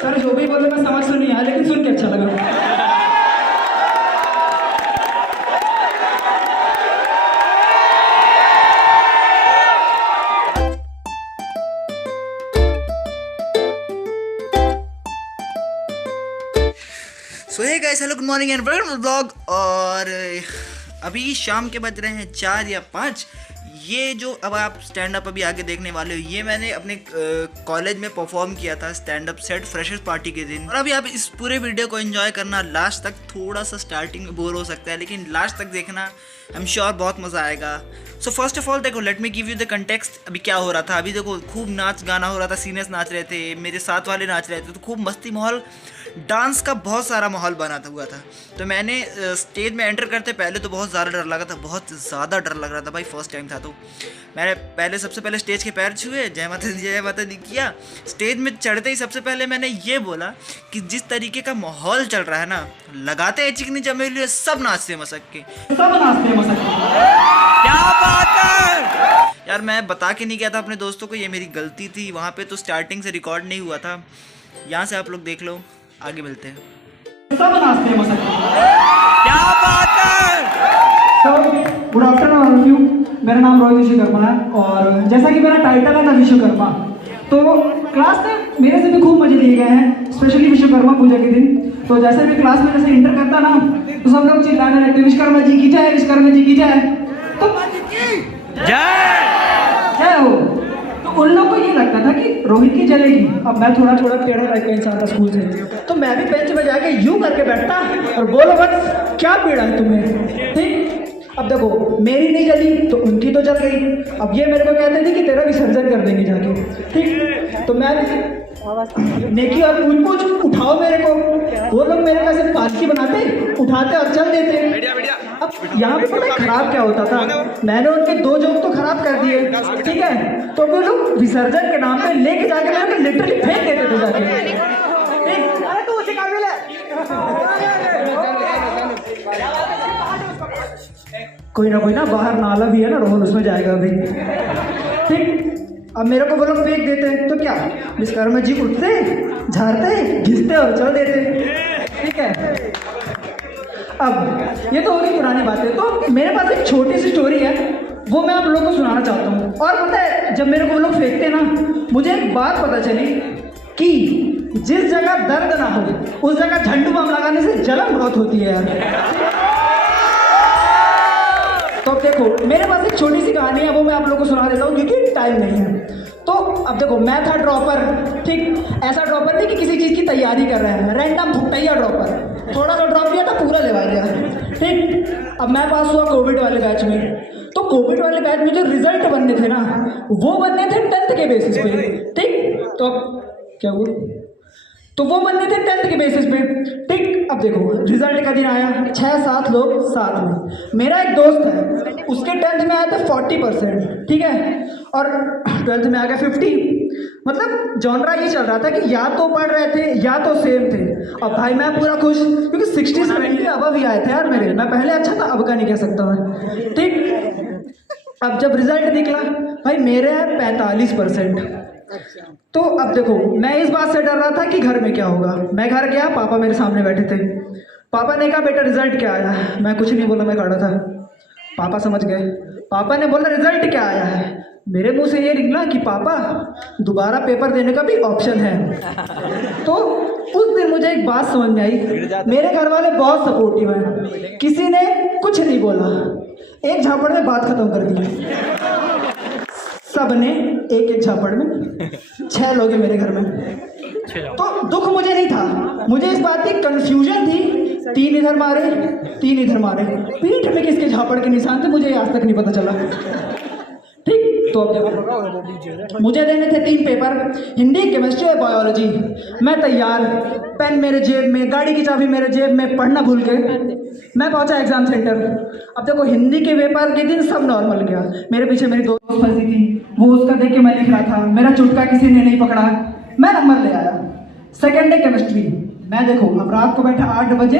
Sir जो भी बोले मैं समझ तो नहीं आया, लेकिन सुन के अच्छा लगा। So hey guys, hello, good morning and welcome to blog. और अभी शाम के बज रहे हैं 4 या 5। ये जो अब आप स्टैंड अप अभी आगे देखने वाले हो, ये मैंने अपने कॉलेज में परफॉर्म किया था stand up set freshers party के दिन। और अभी आप इस पूरे वीडियो को एंजॉय करना लास्ट तक। थोड़ा सा स्टार्टिंग में बोर हो सकता है, लेकिन लास्ट तक देखना, आई एम श्योर बहुत मज़ा आएगा। सो फर्स्ट ऑफ ऑल देखो, let me give you the context. अभी क्या हो रहा था, अभी देखो खूब नाच गाना हो रहा था, सीनियर्स नाच रहे थे, मेरे साथ वाले नाच रहे थे, तो खूब मस्ती माहौल, डांस का बहुत सारा माहौल बना हुआ था। तो मैंने स्टेज में एंटर करते पहले तो बहुत ज़्यादा डर लगा था, बहुत ज़्यादा डर लग रहा था भाई, फर्स्ट टाइम था। तो मैंने सबसे पहले स्टेज के पैर छुए, जय माता दी किया। स्टेज में चढ़ते ही सबसे पहले मैंने ये बोला कि जिस तरीके का माहौल चल रहा है ना, लगाते हैं चिकनी चमेली, सब नाचते मसक के, क्या बात है यार। मैं बता के नहीं गया था अपने दोस्तों को, ये मेरी गलती थी। वहाँ पे तो स्टार्टिंग से रिकॉर्ड नहीं हुआ था। यहाँ से आप लोग देख लो, आगे मिलते हैं। सब नाचते हैं मसक। क्या बात है। तो good afternoon all of you. मेरा नाम रोहित विश्वकर्मा है, और जैसा कि मेरा टाइटल है ना विश्वकर्मा, तो क्लास में मेरे से भी खूब मजे लिए गए हैं, स्पेशली विश्वकर्मा पूजा के दिन। तो जैसे भी क्लास में जैसे इंटर करता ना, तो सब लोग चिल्लाने लगते, विश्वकर्मा जी की जय, विश्वकर्मा जी की जय। तो जय हो। तो उन लोग को ये लगता था कि रोहित की जलेगी। अब मैं थोड़ा टेढ़ा टाइप का इंसान था स्कूल से, तो मैं भी बेंच में जाके यूं करके बैठता और बोलो बस क्या पीड़ा है तुम्हें, ठीक। अब देखो, मेरी नहीं जली तो उनकी तो जल गई। अब ये मेरे को कहते थे कि तेरा विसर्जन कर देंगे जाके, ठीक। तो मैं नेकी और पूछ उठाओ मेरे को, वो लोग मेरे को ऐसे पालकी बनाते, उठाते और चल देते। अब यहाँ पे पता है खराब क्या होता था, मैंने उनके 2 जोक तो खराब कर दिए, ठीक है। तो वो लोग विसर्जन के नाम पे लेके जाके मेरे को लिटरली फेंक देते थे जाके, ठीक। अरे तू उसे काबिल है। कोई ना बाहर नाला भी है ना, रोहन उसमें जाएगा अभी, ठीक। अब मेरे को वो लोग फेंक देते, तो क्या विश्वकर्मा जी उठते, झाड़ते, घिसते और चल देते, ठीक है। अब ये तो हो गई पुरानी बातें। तो मेरे पास एक छोटी सी स्टोरी है, वो मैं आप लोगों को सुनाना चाहता हूँ। और पता है, जब मेरे को वो लोग फेंकते ना, मुझे एक बात पता चली कि जिस जगह दर्द ना हो उस जगह झंडू बम लगाने से जलन बहुत होती है यार। तो अब देखो, मेरे पास एक छोटी सी कहानी है, वो मैं आप लोगों को सुना देता हूँ क्योंकि टाइम नहीं है। तो अब देखो, मैं था ड्रॉपर, ठीक। ऐसा ड्रॉपर नहीं कि किसी चीज़ की तैयारी कर रहे हैं, रैंडम भुट्टैया ड्रॉपर, थोड़ा सा ड्रॉप किया था, पूरा लेवा गया, ठीक। अब मैं पास हुआ कोविड वाले बैच में। तो कोविड वाले बैच में जो रिजल्ट बनने थे ना, वो बनने थे 10th के बेसिस पे, ठीक। तो क्या हुआ, तो वो बनने थे 10th के बेसिस पे, ठीक। अब देखो, रिजल्ट का दिन आया, 6-7 लोग साथ में। मेरा एक दोस्त है, उसके 10th में आया था 40%, ठीक है, और 12th में आ गया 50। मतलब जॉनरा ये चल रहा था कि या तो पढ़ रहे थे या तो सेम थे। अब भाई मैं पूरा खुश, क्योंकि 60-70 अब भी आए थे यार मेरे। मैं पहले अच्छा था, अब का नहीं कह सकता मैं, ठीक। अब जब रिजल्ट निकला भाई, मेरे हैं 45%। तो अब देखो, मैं इस बात से डर रहा था कि घर में क्या होगा। मैं घर गया, पापा मेरे सामने बैठे थे। पापा ने कहा बेटा रिजल्ट क्या आया। मैं कुछ नहीं बोला, मैं खड़ा था। पापा समझ गए। पापा ने बोला रिजल्ट क्या आया है। मेरे मुंह से ये निकला कि पापा दोबारा पेपर देने का भी ऑप्शन है। तो उस दिन मुझे एक बात समझ में आई, मेरे घर वाले बहुत सपोर्टिव हैं, किसी ने कुछ नहीं बोला, एक झापड़ में बात खत्म कर दी। सबने एक झापड़ में, 6 लोग हैं मेरे घर में। तो दुख मुझे नहीं था, मुझे इस बात की कंफ्यूजन थी, 3 इधर मारे 3 इधर मारे, पीठ में किसके झापड़ के निशान थे मुझे आज तक नहीं पता चला, ठीक। तो अब देखो, मुझे देने थे 3 पेपर, हिंदी, केमिस्ट्री और बायोलॉजी। मैं तैयार, पेन मेरे जेब में, गाड़ी की चाबी मेरे जेब में, पढ़ना भूल के मैं पहुंचा एग्जाम सेंटर। अब देखो, हिंदी के पेपर के दिन सब नॉर्मल गया। मेरे पीछे मेरी दोस्त फंसी थी, वो उसका देख के मैं लिख रहा था, मेरा चुटका किसी ने नहीं पकड़ा, मैं नंबर ले आया। सेकेंड डे केमिस्ट्री, मैं देखो अब रात को बैठा 8 बजे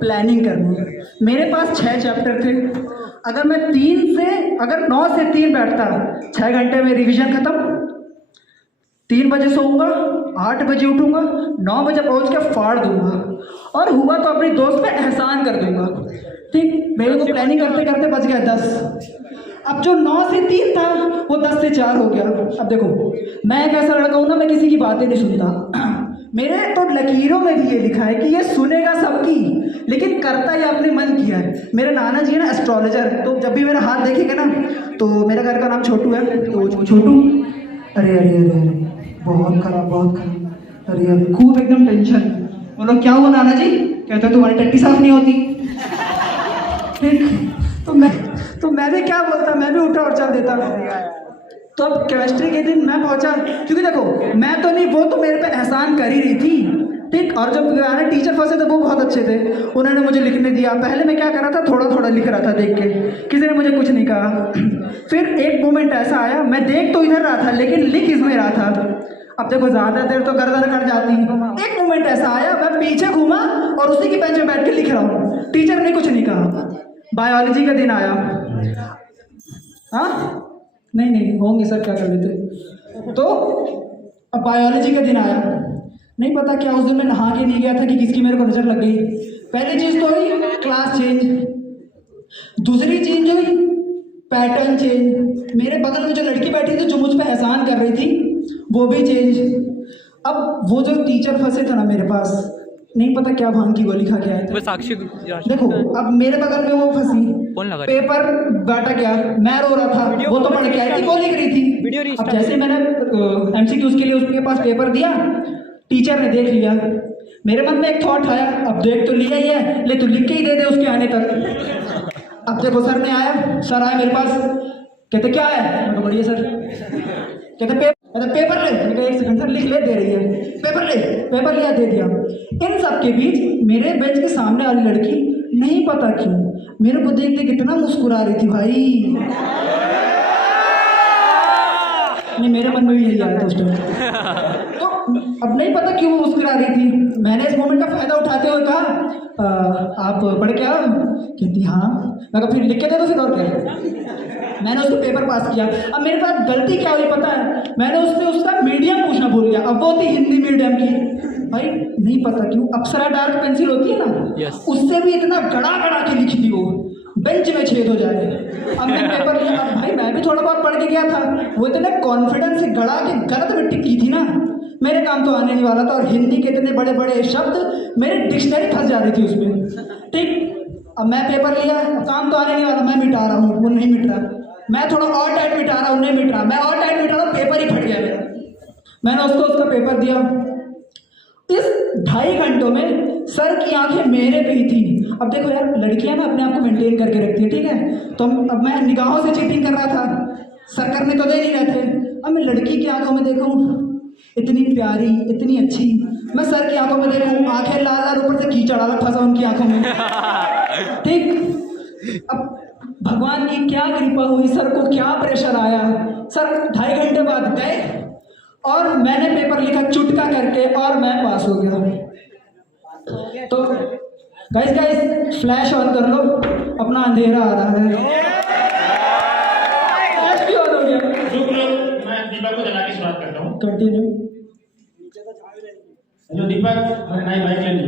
प्लानिंग करनी। मेरे पास 6 चैप्टर थे। अगर मैं 9 से 3 बैठता, 6 घंटे में रिवीजन खत्म, 3 बजे सोऊंगा, 8 बजे उठूंगा, 9 बजे पहुंच के फाड़ दूंगा, और हुआ तो अपने दोस्त पे एहसान कर दूंगा। ठीक, मेरे को प्लानिंग करते करते बच गया 10। अब जो 9 से 3 था वो 10 से 4 हो गया। अब देखो, मैं एक ऐसा लड़का हूँ ना, मैं किसी की बातें नहीं सुनता। मेरे तो लकीरों में भी ये लिखा है कि ये सुनेगा सबकी, लेकिन करता ये अपने मन किया है। मेरे नाना जी है ना एस्ट्रोलॉजर, तो जब भी मेरा हाथ देखेंगे ना, तो मेरे घर का नाम छोटू है, तो छोटू, अरे अरे अरे अरे बहुत खराब, बहुत खराब, अरे अरे खूब एकदम टेंशन। बोलो क्या हुआ नाना जी? कहते तुम्हारी टट्टी साफ नहीं होती। ठीक, तो मैं भी क्या बोलता, मैं भी उठा और चल देता। तो अब केमिस्ट्री के दिन मैं पहुंचा, क्योंकि देखो मैं तो नहीं, वो तो मेरे पे एहसान कर ही रही थी। ठीक, और जब आना टीचर फंसे थे वो बहुत अच्छे थे, उन्होंने मुझे लिखने दिया। पहले मैं क्या कर रहा था, थोड़ा थोड़ा लिख रहा था देख के, किसी ने मुझे कुछ नहीं कहा। फिर एक मोमेंट ऐसा आया, मैं देख तो इधर रहा था लेकिन लिख इसमें रहा था। अब देखो ज़्यादा देर तो गर्दन कट जाती। एक मोमेंट ऐसा आया, मैं पीछे घूमा और उसी की बेंच में बैठ के लिख रहा हूँ, टीचर ने कुछ नहीं कहा। बायोलॉजी का दिन आया, हाँ नहीं होंगे सर, क्या कर लेते। तो अब बायोलॉजी का दिन आया, नहीं पता क्या उस दिन मैं नहा के नहीं गया था कि किसकी मेरे को नज़र लग गई। पहली चीज़ तो हुई क्लास चेंज, दूसरी चीज़ हुई पैटर्न चेंज। मेरे बगल में जो लड़की बैठी थी जो मुझ पर एहसान कर रही थी वो भी चेंज। अब वो जो टीचर फंसे थे ना मेरे पास, नहीं पता क्या भांग की गोली खा के आए थे। साक्षी देखो अब मेरे बगल में वो फंसी, पेपर बांटा गया, मैं रो रहा था, वो तो पढ़ के आई थी, वो लिख रही थी। अब जैसे मैंने एमसीक्यूज के लिए उसके पास पेपर दिया, टीचर ने देख लिया। मेरे मन में एक थॉट आया, अब देख तो लिया ही है, ले तो लिख के ही दे दे उसके आने तक। अब देखो सर ने आया, सर आया मेरे पास, कहते क्या है? मैं बढ़िया सर। कहते पेपर ले। मैं एक सेकंड सर, लिख ले, दे रही है, पेपर ले। पेपर लिया, दे दिया। इन सब के बीच मेरे बेंच के सामने वाली लड़की नहीं पता क्यों मेरे को देख के कितना मुस्कुरा रही थी भाई। नहीं, मेरे मन में भी यही आया था उस टाइम। तो अब नहीं पता क्यों मुस्कुरा रही थी। मैंने इस मोमेंट का फायदा उठाते हुए कहा आप पढ़ के आओ? कहती हाँ। मैं कहा फिर लिख के दे दो फिर, और क्या। मैंने उसको पेपर पास किया। अब मेरे पास गलती क्या हुई पता है, मैंने उसका मीडियम पूछना भूल गया। अब वो थी हिंदी मीडियम की। भाई नहीं पता क्यों अप्सरा डार्क पेंसिल होती है ना, उससे भी इतना गड़ा गड़ा के लिखी थी वो, बेंच में छेद हो जाए। अब मैं पेपर लिया, भाई मैं भी थोड़ा बहुत पढ़ के गया था, वो इतने कॉन्फिडेंस से गड़ा के गलत में टिक की थी ना, मेरे काम तो आने नहीं वाला था। और हिंदी के इतने बड़े बड़े शब्द, मेरी डिक्शनरी फंस जा रही थी उसमें। ठीक, अब मैं पेपर लिया, काम तो आने नहीं वाला, मैं मिटा रहा हूँ, वो नहीं मिट रहा। मैं थोड़ा और टाइट मिटा रहा हूँ, नहीं मिट रहा। मैं और टाइट मिटा रहा हूँ, पेपर ही फट गया मेरा। मैंने उसको उसका पेपर दिया। इस 2.5 घंटों में सर की आंखें मेरे पे ही थी। अब देखो यार, लड़कियां ना अपने आप को मेंटेन करके रखती है, ठीक है। तो अब मैं निगाहों से चीटिंग कर रहा था, सर करने तो दे नहीं रहे थे। अब मैं लड़की की आंखों में देखूं, इतनी प्यारी, इतनी अच्छी, मैं सर की आंखों में देखूं, आंखें लाल लाल, ऊपर से कीचड़ आला फंसा उनकी आंखों में। ठीक, अब भगवान की क्या कृपा हुई, सर को क्या प्रेशर आया। सर 2.5 घंटे बाद गए और मैंने पेपर लिखा चुटका करके और मैं पास हो गया। तो गाइस फ्लैश ऑन कर लो, अपना अंधेरा आ रहा है। फ्लैश भी ऑन हो गया। मैं दीपक को जला के शुरुआत करता हूँ। कंटिन्यू। हेलो दीपक, अरे नहीं बाइक लेनी।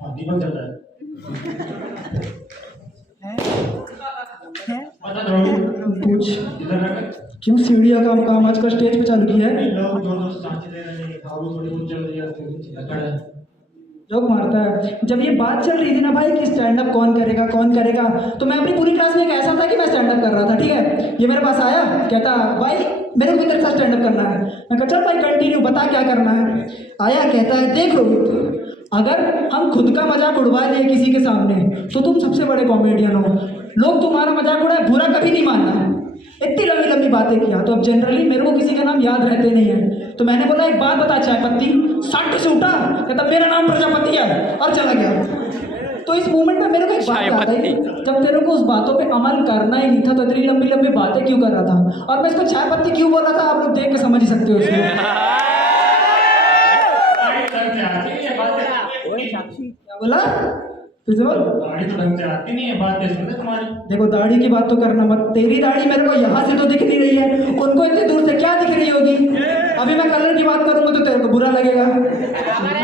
हाँ दीपक चल रहा है। बता दो पूछ इधर रख। क्यों सीढ़ियाँ का काम आज का स्टेज पे चल रही है? लोग जो दोस्त सांसें ले रहे हैं, खाओ थोड़ी बहुत चल रही है, लकड़ है। जोक मारता है। जब ये बात चल रही थी ना भाई कि स्टैंड अप कौन करेगा कौन करेगा, तो मैं अपनी पूरी क्लास में एक ऐसा था कि मैं स्टैंड अप कर रहा था, ठीक है। ये मेरे पास आया, कहता भाई मेरे को भी तेरे साथ स्टैंड अप करना है। मैं कहा चल भाई कंटिन्यू, बता क्या करना है। आया, कहता है देखो अगर हम खुद का मजाक उड़वा लें किसी के सामने तो तुम सबसे बड़े कॉमेडियन हो, लोग तुम्हारा मजाक उड़ाए बुरा कभी नहीं मानना है। इतनी लंबी लंबी बातें किया। तो अब जनरली मेरे को किसी का नाम याद रहते नहीं है, तो मैंने बोला एक बात बता चाय पत्ती, सट से उठा, कहता मेरा नाम प्रजापति है, और चला गया। तो इस मोमेंट में मेरे को एक बात याद आई, जब तेरे को उस बातों पे अमल करना ही नहीं था तो इतनी लंबी लंबी बातें क्यों कर रहा था, और मैं इसको चाय पत्ती क्यों बोल रहा था, आप लोग देख के समझ ही सकते हो इसको। क्या बोला फिर से बोल। दाढ़ी तो ढंग से आती नहीं है, बात सुन ले तुम्हारी। देखो दाढ़ी की बात तो करना मत, तेरी दाढ़ी मेरे को यहाँ से तो दिख नहीं रही है, उनको इतनी दूर से क्या दिख रही होगी। अभी मैं कलर की बात करूंगा तो तेरे को बुरा लगेगा। अरे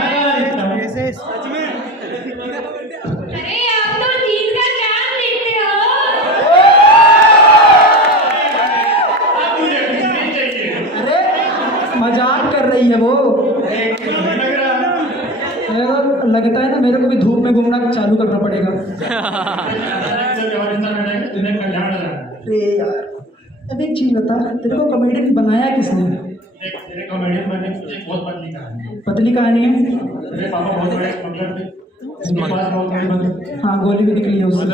आप तो जीत का चांद देखते हो। अरे मजाक कर रही है वो। मेरे को लगता है ना मेरे को भी धूप में घूमना चालू करना पड़ेगा। अरे यार अब एक चीज बता, तेरे को कॉमेडियन बनाया किसने? पतली कहानी है। मेरे पापा बहुत बड़े स्मगलर थे, उनके पास बहुत बड़ी हाँ गोली भी निकली है उससे।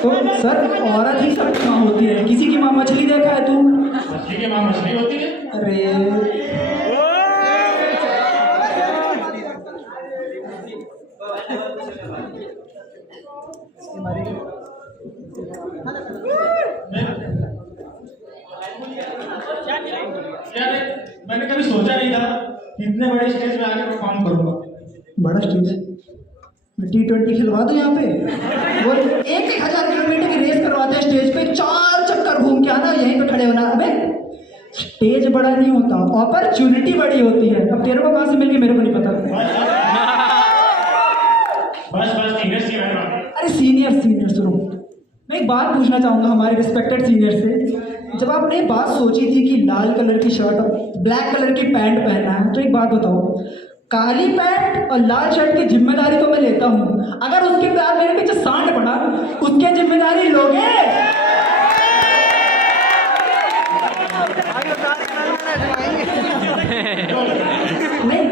तो सर औरत ही सबकी माँ होती है, किसी की माँ मछली देखा है तू? मछली की माँ मछली होती है। अरे यार मैंने कभी सोचा नहीं था कि इतने बड़े स्टेज पे आके परफॉर्म करूंगा। बड़ा स्टेज, मैं T20 खिलवा दूं यहाँ पे। वो 1,000 किलोमीटर की रेस करवाते हैं स्टेज पे, 4 चक्कर घूम के आना, यहीं पे खड़े होना। अबे स्टेज बड़ा नहीं होता, अपॉर्चुनिटी बड़ी होती है। अब तेरे को कहाँ से मिल गई मेरे को नहीं पता। बस सीनियर अरे सीनियर सुनो, मैं एक बात पूछना चाहूँगा हमारे रिस्पेक्टेड सीनियर से। जब आपने बात सोची थी कि लाल कलर की शर्ट और ब्लैक कलर की पैंट पहना है, तो एक बात बताओ, काली पैंट और लाल शर्ट की जिम्मेदारी तो मैं लेता हूँ, अगर उसके बाद मेरे पीछे सांड पड़ा उसकी जिम्मेदारी लोगे? नहीं।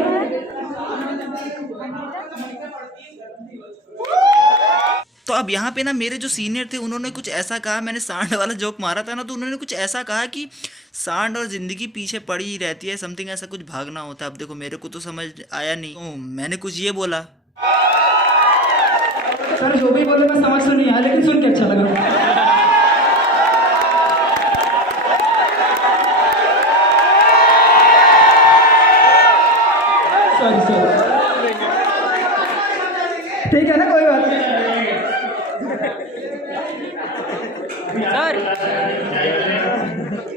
तो अब यहाँ पे ना मेरे जो सीनियर थे उन्होंने कुछ ऐसा कहा, मैंने सांड वाला जोक मारा था ना, तो उन्होंने कुछ ऐसा कहा कि सांड और ज़िंदगी पीछे पड़ी ही रहती है, समथिंग ऐसा कुछ भागना होता है। अब देखो मेरे को तो समझ आया नहीं, तो मैंने कुछ ये बोला। सर जो भी बोले मैं समझ तो नहीं आया, लेकिन सुन के अच्छा लगा। सॉरी ठीक है ना, कोई बात नहीं।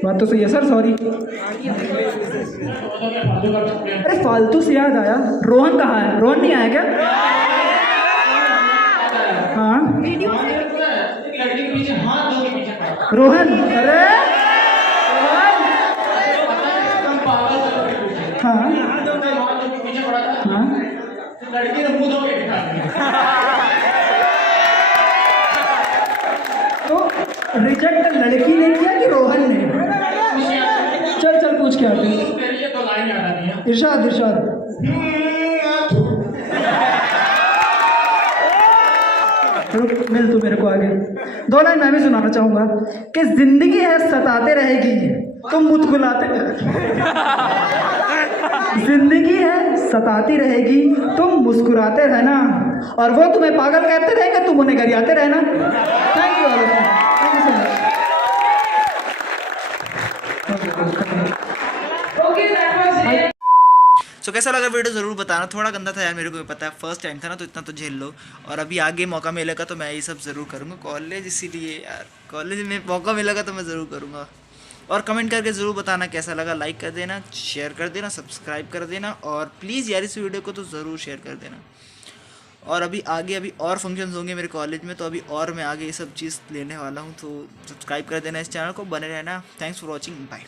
बात तो सही है सर, सॉरी। अरे फालतू से याद आया, रोहन कहाँ है? रोहन नहीं आया क्या? हाँ लड़की के पीछे हाथ धो के पीछे पड़ा। रोहन, अरे रोहन, हाँ हाथ धो के पीछे पड़ा था। हाँ लड़की ने मुंह धो के दिखा दिया। तो रिजेक्ट लड़की ने किया कि रोहन ने? चल चल पूछ के आते हैं। तेरे लिए तो लाइन याद आती है। इरशाद इरशाद। रुक, मिल तू मेरे को आगे। 2 लाइन मैं भी सुनाना चाहूंगा कि जिंदगी है सताते रहेगी तुम मुस्कुराते, जिंदगी है सताती रहेगी तुम मुस्कुराते रहना, और वो तुम्हें पागल कहते रहेंगे, तुम उन्हें गरियाते रहना। Thank you so much. So कैसा लगा वीडियो ज़रूर बताना। थोड़ा गंदा था यार, मेरे को भी पता है, फर्स्ट टाइम था ना, तो इतना तो झेल लो। और अभी आगे मौका मिलेगा तो मैं ये सब ज़रूर करूँगा। कॉलेज इसीलिए यार, कॉलेज में मौका मिलेगा तो मैं ज़रूर करूँगा। और कमेंट करके ज़रूर बताना कैसा लगा, लाइक कर देना, शेयर कर देना, सब्सक्राइब कर देना, और प्लीज़ यार इस वीडियो को तो ज़रूर शेयर कर देना। और अभी आगे अभी और फंक्शंस होंगे मेरे कॉलेज में, तो अभी और मैं आगे ये सब चीज़ लेने वाला हूँ, तो सब्सक्राइब कर देना इस चैनल को, बने रहना। Thanks for watching, bye.